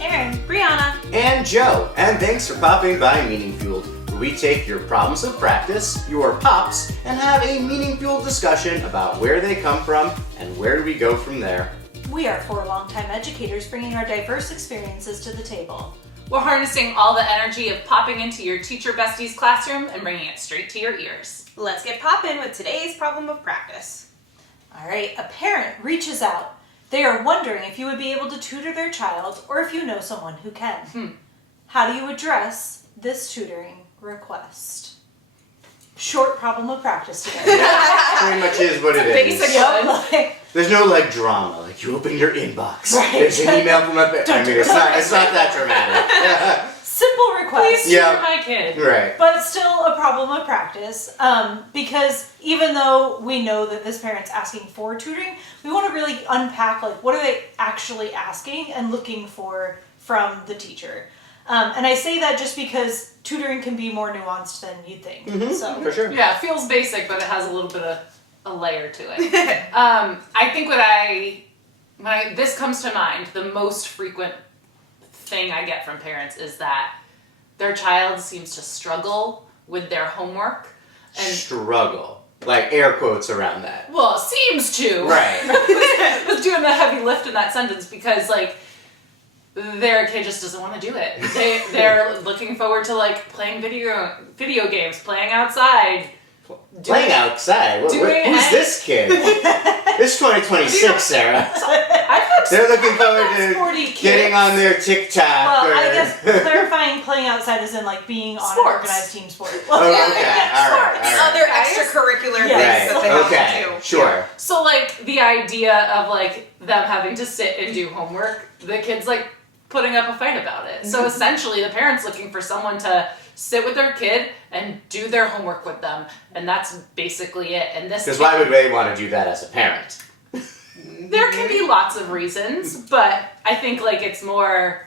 Erin, Brianna, and Joe, and thanks for popping by Meaning Fueled, where we take your problems of practice, your pops, and have a meaning-fueled discussion about where they come from and where do we go from there. we are four longtime educators bringing our diverse experiences to the table. We're harnessing all the energy of popping into your teacher bestie's classroom and bringing it straight to your ears. Let's get poppin' with today's problem of practice. All right, a parent reaches out. They are wondering if you would be able to tutor their child or if you know someone who can. How do you address this tutoring request? Short problem of practice today. Yeah, pretty much is what it is. Basic one. There's no drama, like you open your inbox. Right. There's an email from a I mean, it's not that dramatic. Simple request. Please tutor my kid. Right. But still a problem of practice, because even though we know that this parent's asking for tutoring, we want to really unpack what are they actually asking and looking for from the teacher. And I say that just because tutoring can be more nuanced than you'd think. Mm-hmm. So For sure. Yeah, it feels basic, but it has a little bit of a layer to it. I think when this comes to mind, the most frequent thing I get from parents is that their child seems to struggle with their homework. And Struggle. Like air quotes around that. well, seems to. Right. I was doing the heavy lift in that sentence because their kid just doesn't want to do it. They're looking forward to playing video games, playing outside. Playing outside? Who's this kid? This 2026, Sarah. They're looking forward to sporty kids. getting on their TikTok. Well, or... I guess clarifying playing outside is in being on an Sports. organized team sport. Oh, okay. All right. And All right. other extracurricular Yes. things that they have Okay. to do. Sure. So the idea of them having to sit and do homework, the kid's putting up a fight about it. So essentially the parent's looking for someone to sit with their kid and do their homework with them. And that's basically it. And this Because why would they want to do that as a parent? there can be lots of reasons, but I think it's more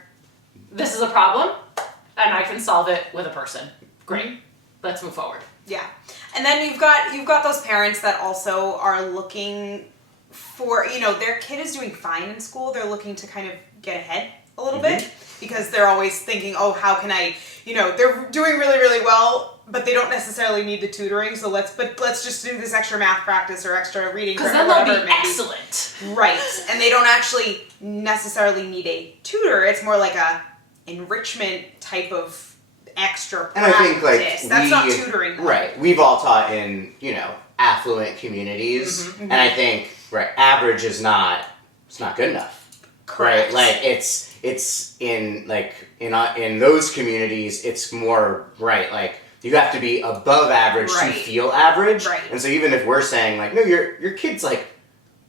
this is a problem and I can solve it with a person. Great. Let's move forward. Yeah. And then you've got those parents that also are looking for, their kid is doing fine in school. They're looking to kind of get ahead a little bit because they're always thinking, oh, how can I, they're doing really, really well, but they don't necessarily need the tutoring. So let's just do this extra math practice or extra reading. Because then they'll be excellent. Right. And they don't actually necessarily need a tutor. It's more like a enrichment type of extra practice. And I think that's not tutoring. Though. Right. We've all taught in, affluent communities. And I think, average is not good enough. Correct. Right? It's in in those communities, it's more you have to be above average to feel average. Right. And so even if we're saying no, your kid's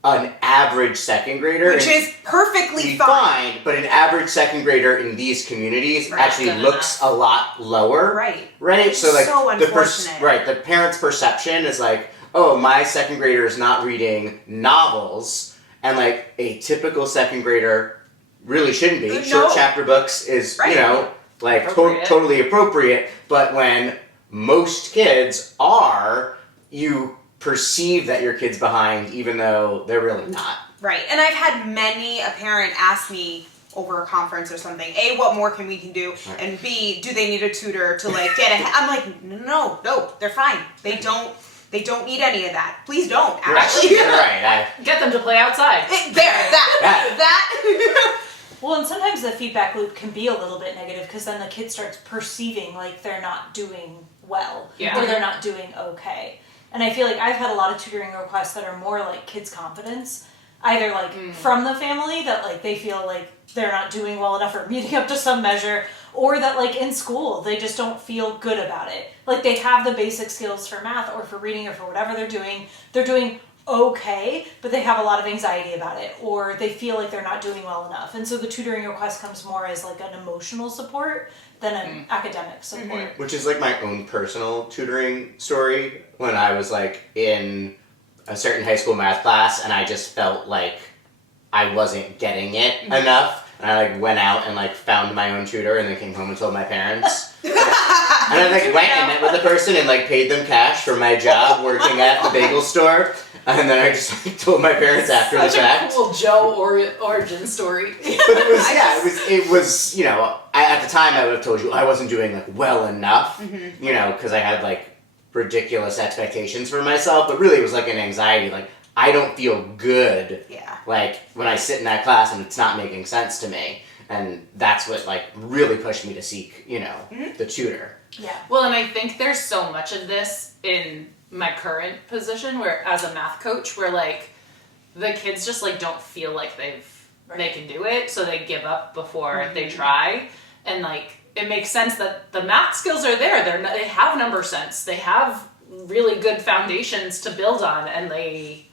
an average second grader, which is perfectly fine. But an average second grader in these communities actually looks a lot lower. Right. Right? So so unfortunate. the parent's perception is oh, my second grader is not reading novels. And a typical second grader really shouldn't be. No. Short chapter books is, Appropriate. totally appropriate. But when most kids are, you perceive that your kid's behind even though they're really not. Right. And I've had many a parent ask me over a conference or something, A, what more can we do? Right. And B, do they need a tutor to get ahead? I'm no, they're fine. They don't need any of that. Please don't, actually. Right. Get them to play outside. That. Well, and sometimes the feedback loop can be a little bit negative because then the kid starts perceiving they're not doing well or they're not doing okay. And I feel I've had a lot of tutoring requests that are more kids' confidence, either from the family that they feel they're not doing well enough or meeting up to some measure, or that in school they just don't feel good about it. They have the basic skills for math or for reading or for whatever they're doing okay, but they have a lot of anxiety about it, or they feel they're not doing well enough. And so the tutoring request comes more as an emotional support than an academic support. Which is my own personal tutoring story when I was in a certain high school math class and I just felt I wasn't getting it enough. And I went out and found my own tutor and then came home and told my parents. And I like went and met with the person and like paid them cash for my job working at the bagel store. And then I just like, told my parents after the fact. Such a cool Joe origin story. But it was, you know, at the time I would have told you I wasn't doing like well enough, you know, because I had like ridiculous expectations for myself. But really it was like an anxiety, like I don't feel good. Yeah. Like when I sit in that class and it's not making sense to me. And that's what like really pushed me to seek, you know, the tutor. Yeah. Well, and I think there's so much of this in my current position where as a math coach where like the kids just like don't feel like they can do it, so they give up before they try. And like it makes sense that the math skills are there. They have number sense. They have really good foundations to build on, and they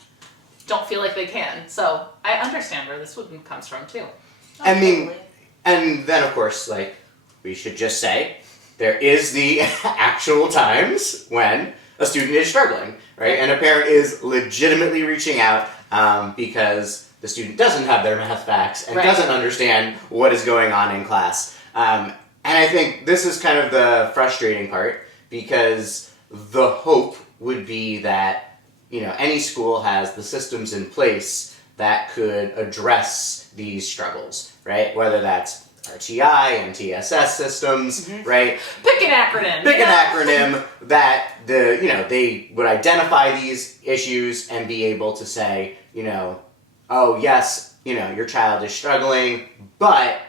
don't feel like they can. So I understand where this one comes from too. I mean, and then of course, like, we should just say, there is the actual times when a student is struggling, right? And a parent is legitimately reaching out because the student doesn't have their math facts and doesn't understand what is going on in class. And I think this is kind of the frustrating part, because the hope would be that, you know, any school has the systems in place that could address these struggles, right? Whether that's RTI and TSS systems, right? Pick an acronym. Pick an acronym that they would identify these issues and be able to say, you know, oh yes, you know, your child is struggling, but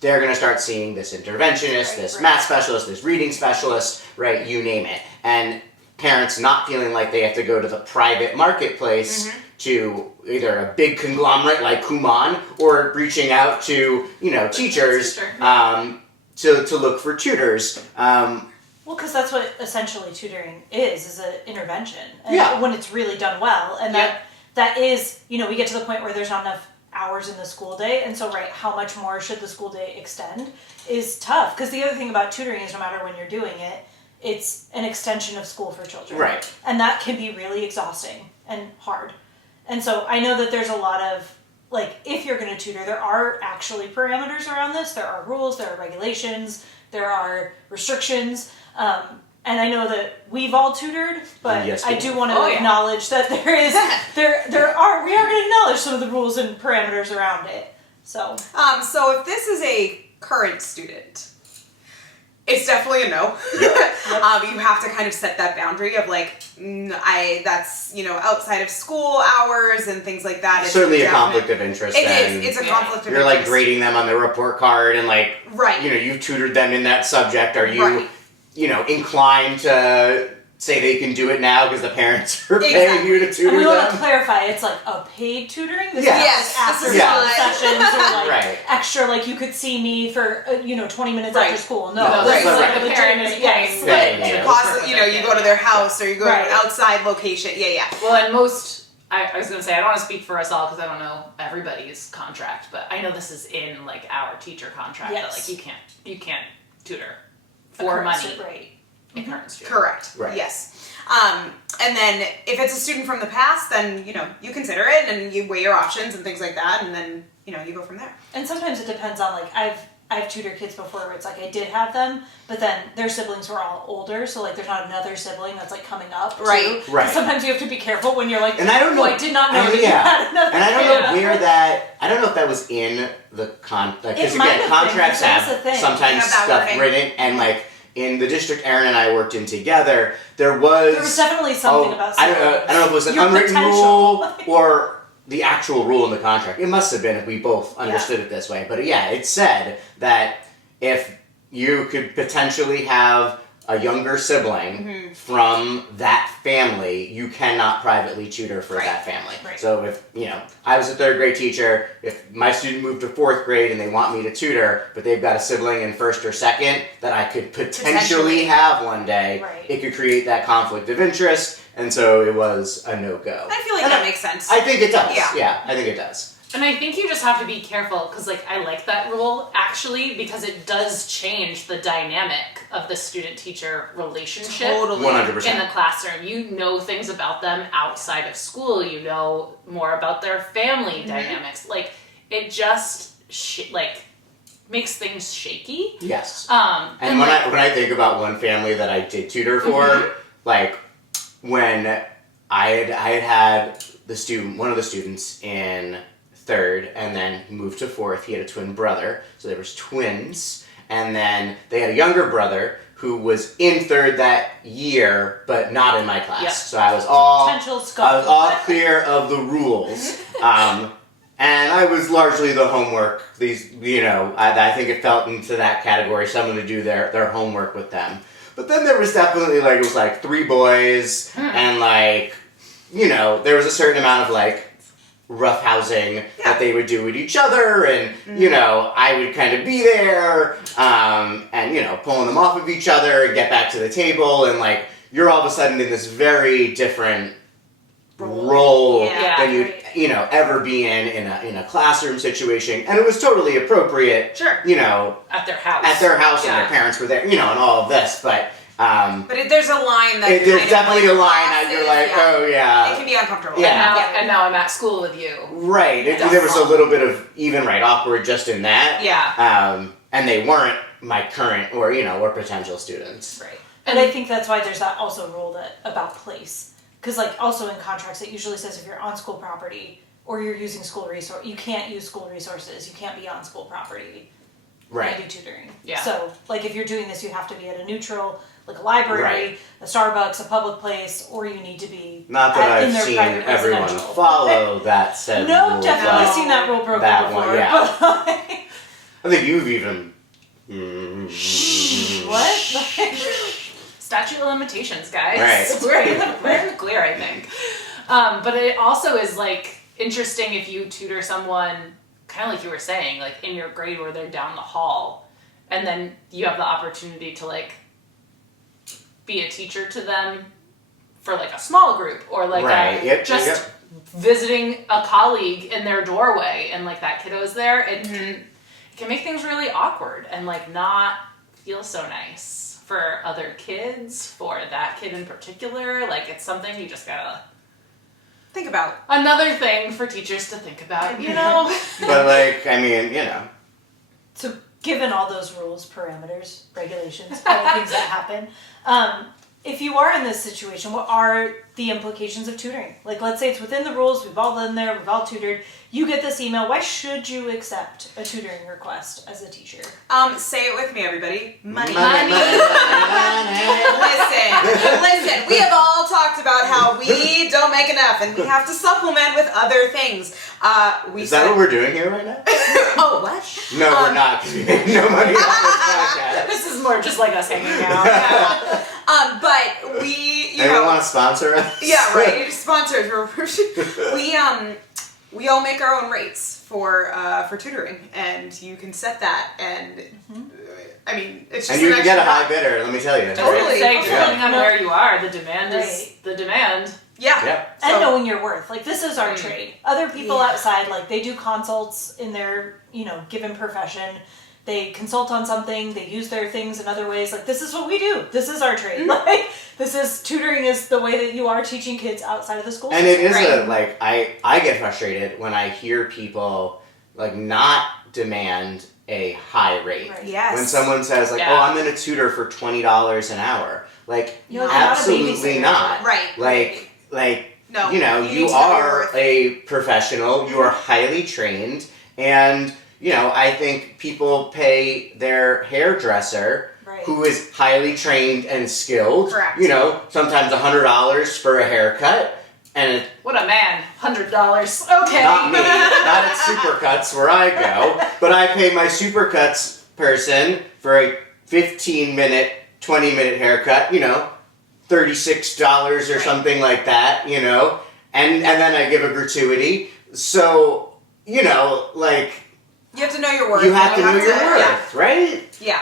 they're going to start seeing this interventionist, this math specialist, this reading specialist, right? You name it. And parents not feeling like they have to go to the private marketplace to either a big conglomerate like Kumon or reaching out to, you know, teachers to look for tutors. Well, because that's what essentially tutoring is an intervention. And when it's really done well. And that is, you know, we get to the point where there's not enough hours in the school day. And so, how much more should the school day extend is tough. Because the other thing about tutoring is no matter when you're doing it, it's an extension of school for children. Right. And that can be really exhausting and hard. And so I know that there's a lot of, like, if you're going to tutor, there are actually parameters around this. There are rules, there are regulations, there are restrictions. And I know that we've all tutored, but I do want to acknowledge that we are going to acknowledge some of the rules and parameters around it. So if this is a current student, it's definitely a no. You have to kind of set that boundary of like, that's, you know, outside of school hours and things like that. It's certainly a conflict of interest. It's a conflict of interest. You're like grading them on their report card and like, you know, you've tutored them in that subject. Are you, you know, inclined to say they can do it now because the parents are paying you to tutor them? And we want to clarify, it's like a paid tutoring? This is after school sessions or like extra, like you could see me for, 20 minutes after school. No, this is like a the parents Possibly, you know, you go to their house or you go to an outside location. Well, and most, I was going to say, I don't want to speak for us all because I don't know everybody's contract, but I know this is in like our teacher contract that like you can't tutor for money. A current student. Correct. Right. Yes. And then if it's a student from the past, then, you know, you consider it and you weigh your options and things like that, and then, you know, you go from there. And sometimes it depends on, like, I've tutored kids before where it's like I did have them, but then their siblings were all older, so like there's not another sibling that's like coming up. Right. Sometimes you have to be careful when you're like, and I don't know. I did not know that you had another. And I don't know where that. I don't know if that was in the because again, contracts have sometimes stuff written and like. In the district Aaron and I worked in together, there was definitely something about I don't know if it was an unwritten rule or the actual rule in the contract. It must have been if we both understood it this way. But it said that if you could potentially have a younger sibling from that family, you cannot privately tutor for that family. Right. So if, I was a third grade teacher, if my student moved to fourth grade and they want me to tutor, but they've got a sibling in first or second that I could potentially have one day, it could create that conflict of interest, and so it was a no-go. I feel like that makes sense. I think it does. Yeah, I think it does. And I think you just have to be careful because, like, I like that rule actually because it does change the dynamic of the student-teacher relationship. Totally. 100%. In the classroom. You know things about them outside of school. You know more about their family dynamics. Like, it just, makes things shaky. Yes. And when I think about one family that I did tutor for, like when I had one of the students in 3rd, and then he moved to 4th. He had a twin brother, so there was twins, and then they had a younger brother who was in 3rd that year, but not in my class. Yep. So I was all Potential clear of the rules. And I was largely the homework. I think it felt into that category. Someone to do their homework with them. But then there was definitely it was 3 boys, and there was a certain amount of roughhousing that they would do with each other, and I would kind of be there, and pulling them off of each other and get back to the table, and you're all of a sudden in this very different role than you'd ever be in a classroom situation, and it was totally appropriate. Sure. At their house, and their parents were there, and all of this, but. There's a line that there's definitely a line that you're oh yeah. It can be uncomfortable. Yeah. And now I'm at school with you. Right. There was a little bit of awkward just in that. Yeah. And they weren't my current or potential students. Right. And I think that's why there's that also rule about place. Because also in contracts it usually says if you're on school property or you're using school resource, you can't use school resources. You can't be on school property. Right. And do tutoring. Yeah. So if you're doing this, you have to be at a neutral, a library, a Starbucks, a public place, or you need to be not that in I've their seen private everyone residential. follow that said No, rule, definitely but seen that rule broken that before. one, yeah. But I think you've even. what? Statute of limitations, guys. Right. We're in the clear, I think. But it also is interesting if you tutor someone, kind of like you were saying, in your grade where they're down the hall, and then you have the opportunity to be a teacher to them for a small group or visiting a colleague in their doorway and that kiddo's there. It can make things really awkward and not feel so nice for other kids, for that kid in particular. It's something you just gotta think about. Another thing for teachers to think about, But So given all those rules, parameters, regulations, all the things that happen, if you are in this situation, what are the implications of tutoring? Let's say it's within the rules, we've all been there, we've all tutored, you get this email, why should you accept a tutoring request as a teacher? Say it with me, everybody. Money. Money. Listen, we have all talked about how we don't make enough and we have to supplement with other things. Is that what we're doing here right now? Oh, what? No, we're not, because we make no money off this podcast. This is more just us hanging out. But we, Anyone want to sponsor us? Yeah, right. Sponsors. We all make our own rates for tutoring, and you can set that. And it's just and you can get a high bidder. Let me tell you. Totally. Depending on where you are, the demand is the demand. Yeah. And knowing your worth. This is our trade. Other people outside, they do consults in their, given profession. They consult on something, they use their things in other ways. This is what we do. This is our trade. Tutoring is the way that you are teaching kids outside of the school and system. It is I get frustrated when I hear people, not demand a high rate. Right. Yes. When someone says, oh, I'm going to tutor for $20 an hour. Absolutely not. Right. No, you are a professional, you are highly trained, and I think people pay their hairdresser, who is highly trained and skilled. Correct. Sometimes $100 for a haircut, and what a man, $100. Okay. Not me, not at Supercuts where I go, but I pay my Supercuts person for a 15-minute, 20-minute haircut. $36 or something like that. And then I give a gratuity. So you have to know your worth. You have to know your worth, right? Yeah.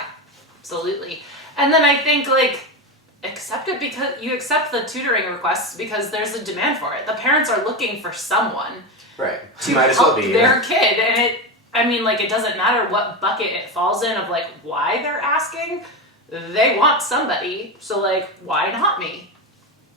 Absolutely. And then I think accept it because you accept the tutoring requests because there's a demand for it. The parents are looking for someone right. to Might as help well be their kid, and it doesn't matter what bucket it falls in of why they're asking. They want somebody, so why not me?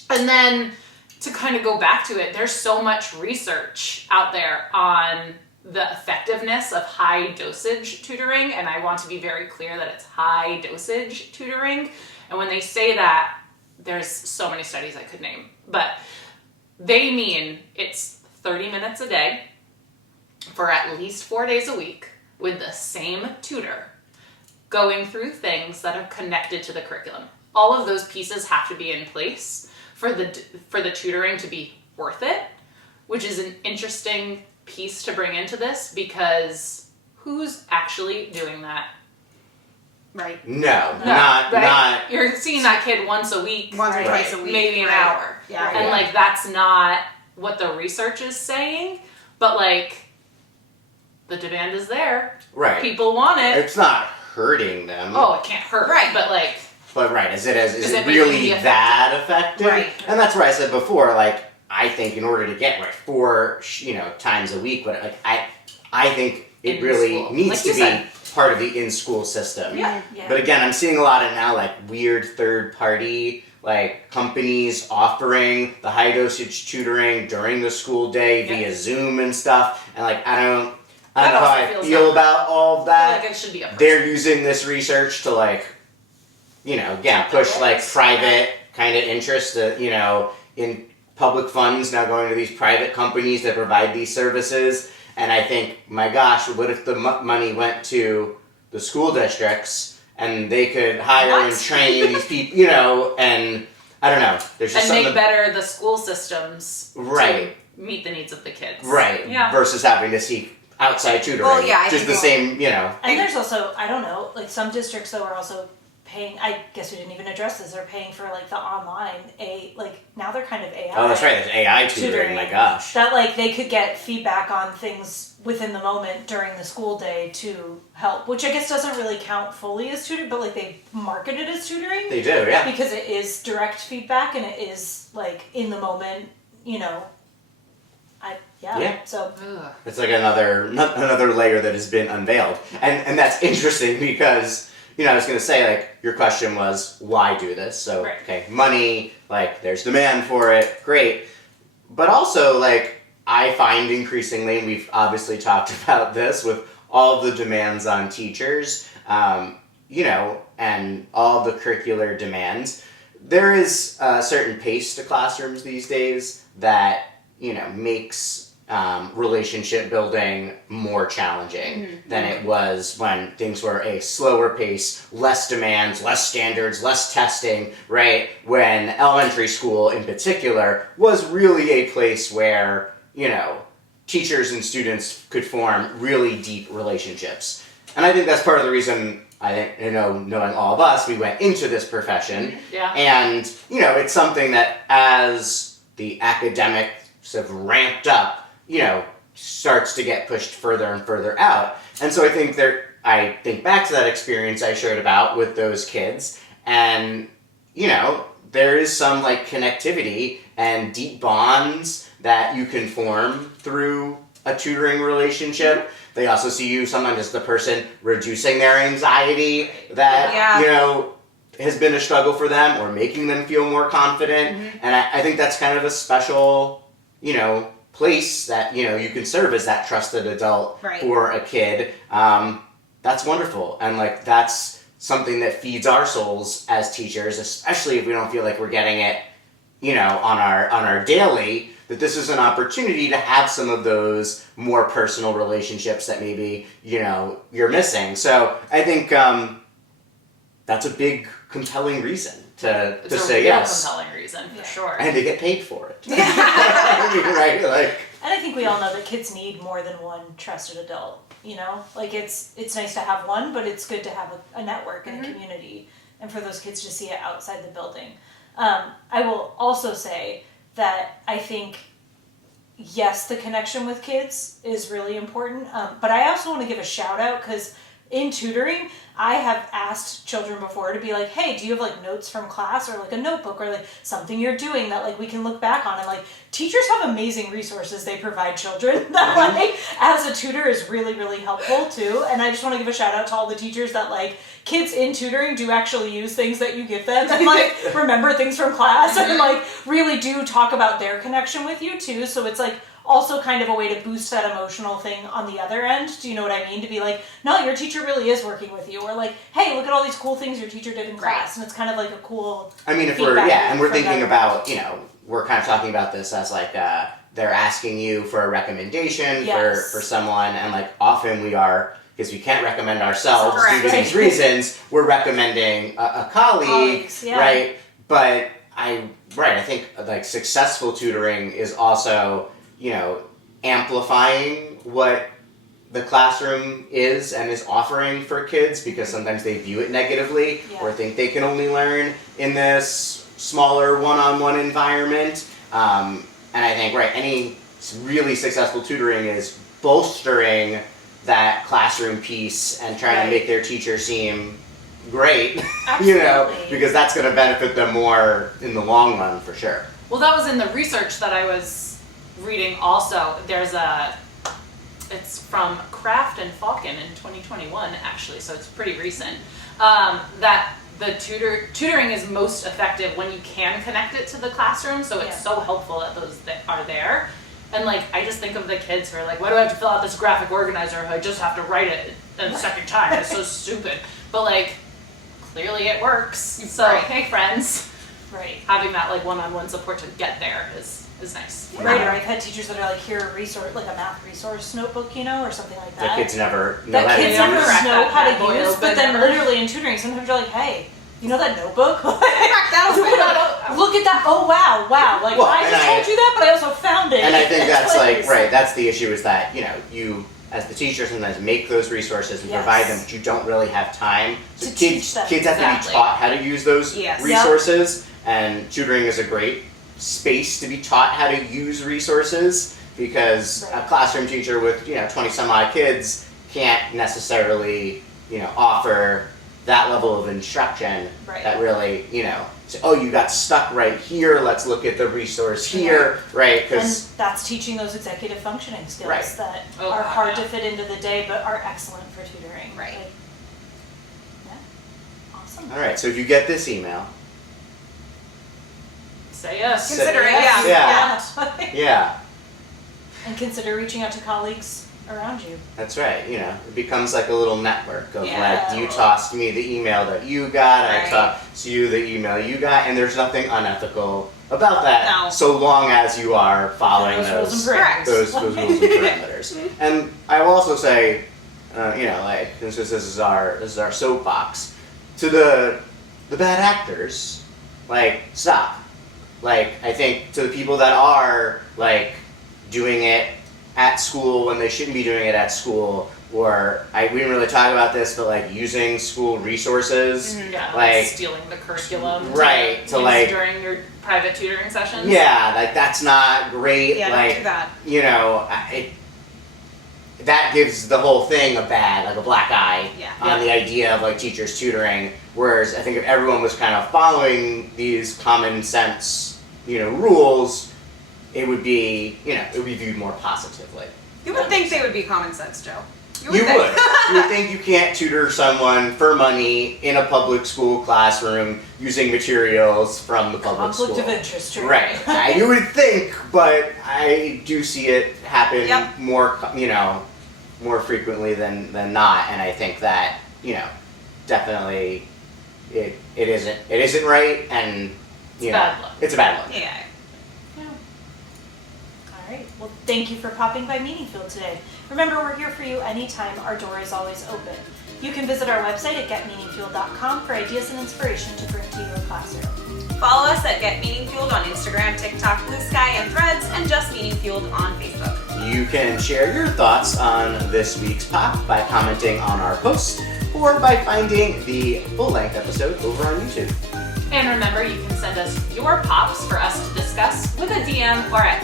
And then to kind of go back to it, there's so much research out there on the effectiveness of high dosage tutoring, and I want to be very clear that it's high dosage tutoring. And when they say that, there's so many studies I could name, but they mean it's 30 minutes a day for at least 4 days a week with the same tutor going through things that are connected to the curriculum. All of those pieces have to be in place for the tutoring to be worth it, which is an interesting piece to bring into this, because who's actually doing that? Right. Not. You're seeing that kid once a week, Once or twice a week. maybe an hour. Yeah. And like that's not what the research is saying, but like the demand is there. Right. People want it. It's not hurting them. Oh, it can't hurt. Right. But like, Is it it really that effective? Right. And that's where I said before, like, I think in order to get 4 times a week, but like I think it In really school. needs Like to you be said. part of the in-school system. Yeah. But again, I'm seeing a lot of now like weird third-party like companies offering the high dosage tutoring during the school day via Zoom and stuff, and like I don't know how I feel about all of I that. feel like it should be a person. They're using this research to like, again, push like private kind of interest, in public funds now going to these private companies that provide these services. And I think, my gosh, what if the money went to the school districts and they could hire and train these people, and I don't know. There's just and make better the school systems to meet the needs of the kids. Right. Yeah. Versus having to seek outside tutoring. Well, yeah, I just think the same, And there's also, I don't know, like some districts though are also paying, I guess we didn't even address this, they're paying for like the online, now they're kind of AI. Oh, that's right, there's AI tutoring, my gosh. That like they could get feedback on things within the moment during the school day to help, which I guess doesn't really count fully as tutoring, but like they market it as tutoring. They do, yeah. Because it is direct feedback and it is like in the moment, so Ugh. It's like another layer that has been unveiled. And that's interesting because, I was going to say, like, your question was, why do this? So, Right. okay, money, like, there's demand for it, great. But also, like, I find increasingly, and we've obviously talked about this with all the demands on teachers, and all the curricular demands, there is a certain pace to classrooms these days that, makes relationship building more challenging than it was when things were a slower pace, less demands, less standards, less testing, right? When elementary school in particular was really a place where, teachers and students could form really deep relationships. And I think that's part of the reason knowing all of us, we went into this profession. Yeah. And, it's something that as the academics have ramped up, starts to get pushed further and further out. And so I think back to that experience I shared about with those kids, and, there is some like connectivity and deep bonds that you can form through a tutoring relationship. They also see you sometimes as the person reducing their anxiety that, has been a struggle for them, or making them feel more confident. And I think that's kind of a special, place that, you can serve as that trusted adult for a kid. That's wonderful. And like, that's something that feeds our souls as teachers, especially if we don't feel like we're getting it, on our daily, that this is an opportunity to have some of those more personal relationships that maybe, you're missing. So I think that's a big, compelling reason to say yes. It's a real compelling reason, for sure. And to get paid for it. Right? Like, and I think we all know that kids need more than one trusted adult, Like it's nice to have one, but it's good to have a network and a community, and for those kids to see it outside the building. I will also say that I think, yes, the connection with kids is really important, but I also want to give a shout out because in tutoring, I have asked children before to be like, hey, do you have like notes from class or like a notebook or like something you're doing that like we can look back on? And like teachers have amazing resources they provide children that like as a tutor is really, really helpful too. And I just want to give a shout out to all the teachers that like kids in tutoring do actually use things that you give them and like remember things from class and like really do talk about their connection with you too. So it's like also kind of a way to boost that emotional thing on the other end. Do you know what I mean? To be like, no, your teacher really is working with you. Or like, hey, look at all these cool things your teacher did in class. And it's kind of like a cool if we're thinking about, we're kind of talking about this as like, they're asking you for a recommendation for someone, and like often we are, because we can't recommend ourselves due to these reasons, we're recommending a colleague, right? But I think like successful tutoring is also, amplifying what the classroom is and is offering for kids, because sometimes they view it negatively or think they can only learn in this smaller one-on-one environment. And I think, any really successful tutoring is bolstering that classroom piece and trying to make their teacher seem great, because that's going to benefit them more in the long run for sure. Well, that was in the research that I was reading also. It's from Kraft and Falcon in 2021, actually, so it's pretty recent, that the tutoring is most effective when you can connect it to the classroom, so it's so helpful that those that are there. And like, I just think of the kids who are like, why do I have to fill out this graphic organizer if I just have to write it a second time? It's so stupid. But like, clearly it works. So hey friends, having that like one-on-one support to get there is nice. Right, or I've had teachers that are like, here, a resource, like a math resource notebook, or something like that. The kids never know that how to kids use. never know how to use, but then literally in tutoring, sometimes you're like, hey, you know that notebook? Look at that! Oh wow! Like, I just told you that, but I also found it. And I think that's that's the issue, is that you as the teacher sometimes make those resources and provide them, but you don't really have time. So kids have to be taught how to use those resources, and tutoring is a great space to be taught how to use resources, because a classroom teacher with 20 some odd kids can't necessarily offer that level of instruction that really say, oh, you got stuck right here, let's look at the resource here, because and that's teaching those executive functioning skills that are hard to fit into the day but are excellent for tutoring. Awesome. All right, so if you get this email, say yes. Consider it, yeah. And consider reaching out to colleagues around you. That's right. It becomes like a little network of like, you tossed me the email that you got, I tossed you the email you got, and there's nothing unethical about that, so long as you are following those rules and parameters. And I will also say, since this is our soapbox, to the bad actors, stop. I think to the people that are doing it at school when they shouldn't be doing it at school, or we didn't really talk about this, but using school resources, stealing the curriculum, to during your private tutoring sessions. That's not great. Don't do that. That gives the whole thing a black eye on the idea of teachers tutoring. Whereas I think if everyone was kind of following these common sense, rules, it would be viewed more positively. You would think they would be common sense, Joe. You would. You would think you can't tutor someone for money in a public school classroom using materials from the public school. Conflict of interest, right? You would think, but I do see it happen more, more frequently than not, and I think that definitely it isn't right, and it's a bad look. Yeah. Alright, well thank you for popping by Meaningfield today. Remember, we're here for you anytime. Our door is always open. You can visit our website at getmeaningfield.com for ideas and inspiration to bring to your classroom. Follow us at Get Meaningfield on Instagram, TikTok, Blue Sky, and Threads, and Just Meaningfield on Facebook. You can share your thoughts on this week's pop by commenting on our post, or by finding the full-length episode over on YouTube. And remember, you can send us your pops for us to discuss with a DM or at